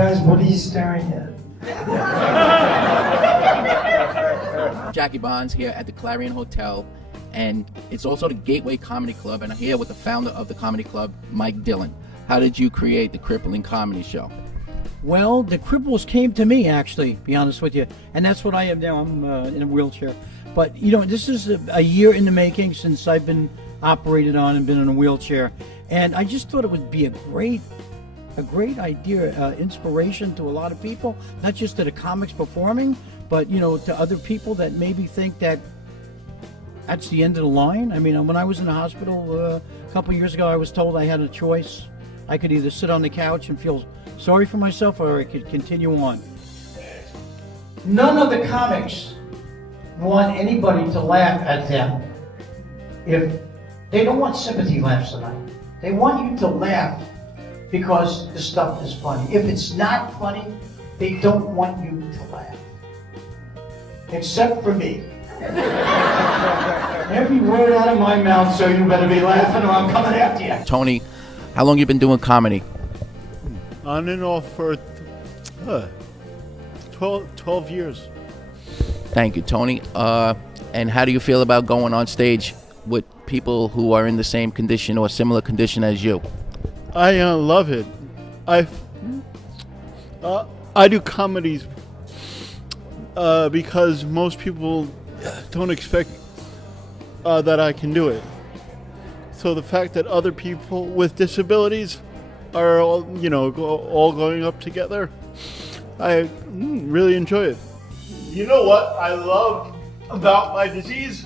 Guys, what are you staring at? Jackie Bonds here at the Clarion Hotel, and it's also the Gateway Comedy Club, and I'm here with the founder of the comedy club, Mike Dillon. How did you create the Crippling comedy show? Well, the cripples came to me, actually, to be honest with you, and that's what I am now. I'm in a wheelchair. But, you know, this is a year in the making since I've been operated on and been in a wheelchair, and I just thought it would be a great idea, inspiration to a lot of people, not just to the comics performing, but, you know, to other people that maybe think that that's the end of the line. I mean, when I was in the hospital a couple years ago, I was told I had a choice. I could either sit on the couch and feel sorry for myself, or I could continue on. None of the comics want anybody to laugh at them. If they don't want sympathy laughs tonight, they want you to laugh because the stuff is funny. If it's not funny, they don't want you to laugh. Except for me. Every word out of my mouth, so you better be laughing or I'm coming after you. Tony, how long you been doing comedy? On and off for 12 years. Thank you, Tony. And how do you feel about going on stage with people who are in the same condition or similar condition as you? I love it. I do comedies because most people don't expect that I can do it. So the fact that other people with disabilities are all, all going up together, I really enjoy it. You know what I love about my disease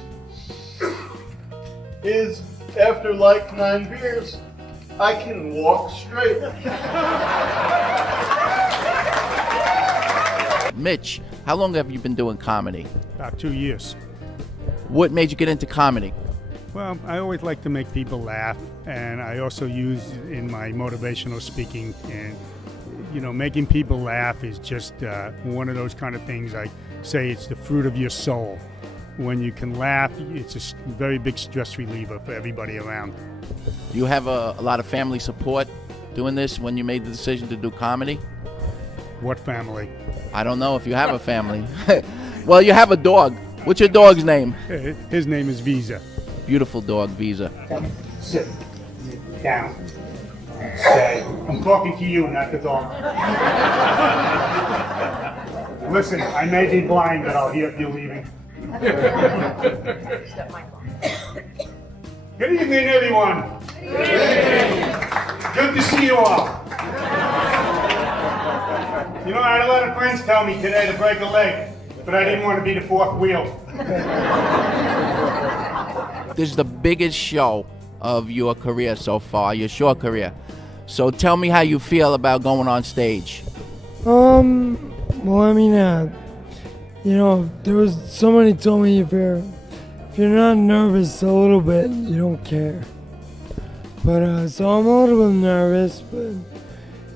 is after like 9 beers, I can walk straight. Mitch, how long have you been doing comedy? About 2 years. What made you get into comedy? Well, I always like to make people laugh, and I also use in my motivational speaking, and making people laugh is just one of those kind of things. I say it's the fruit of your soul. When you can laugh, it's a very big stress reliever for everybody around. Do you have a lot of family support doing this when you made the decision to do comedy? What family? I don't know if you have a family. Well, you have a dog. What's your dog's name? His name is Visa. Beautiful dog, Visa. Sit down. Say, I'm talking to you, not the dog. Listen, I may be blind, but I'll hear if you're leaving. Good evening, everyone. Good to see you all. I had a lot of friends tell me today to break a leg, but I didn't want to be the fourth wheel. This is the biggest show of your career so far, your short career. So tell me how you feel about going on stage. Well, I mean, there was somebody told me if you're not nervous a little bit, you don't care. But so I'm a little bit nervous, but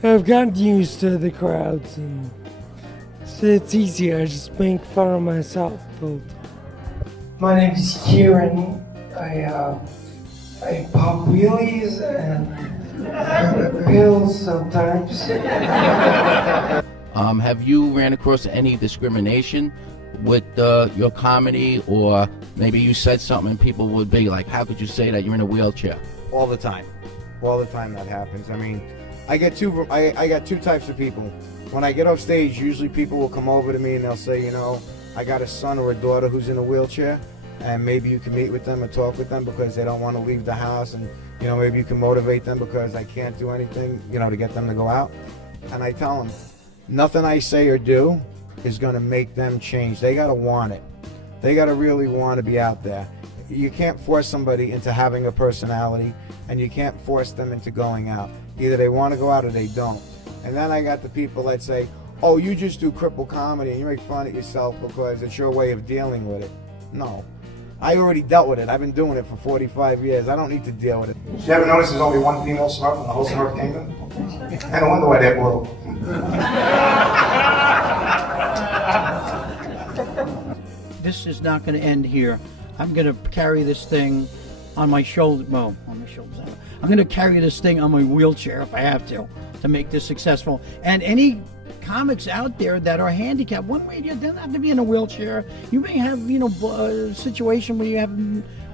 I've gotten used to the crowds, and it's easy. I just make fun of myself the whole time. My name is Kieran. I pop wheelies and pills sometimes. Have you ran across any discrimination with your comedy, or maybe you said something and people would be like, how could you say that, you're in a wheelchair? All the time that happens. I mean, I got two types of people. When I get off stage, usually people will come over to me and they'll say, I got a son or a daughter who's in a wheelchair, and maybe you can meet with them and talk with them because they don't want to leave the house, and maybe you can motivate them because I can't do anything, to get them to go out. And I tell them, nothing I say or do is going to make them change. They got to want it. They got to really want to be out there. You can't force somebody into having a personality, and you can't force them into going out. Either they want to go out or they don't. And then I got the people that say, oh, you just do cripple comedy and you make fun of yourself because it's your way of dealing with it. No. I already dealt with it. I've been doing it for 45 years. I don't need to deal with it. Did you ever notice there's only one female Smurf in the whole Smurf kingdom? I don't wonder why they're blue. This is not going to end here. I'm going to carry this thing on my shoulder. Well, on my shoulders. I'm going to carry this thing on my wheelchair if I have to make this successful. And any comics out there that are handicapped, one way, you don't have to be in a wheelchair. You may have, a situation where you have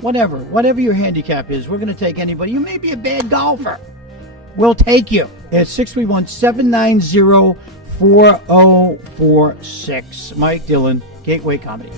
whatever your handicap is. We're going to take anybody. You may be a bad golfer. We'll take you. It's 631-790-4046. Mike Dillon, Gateway Comedy.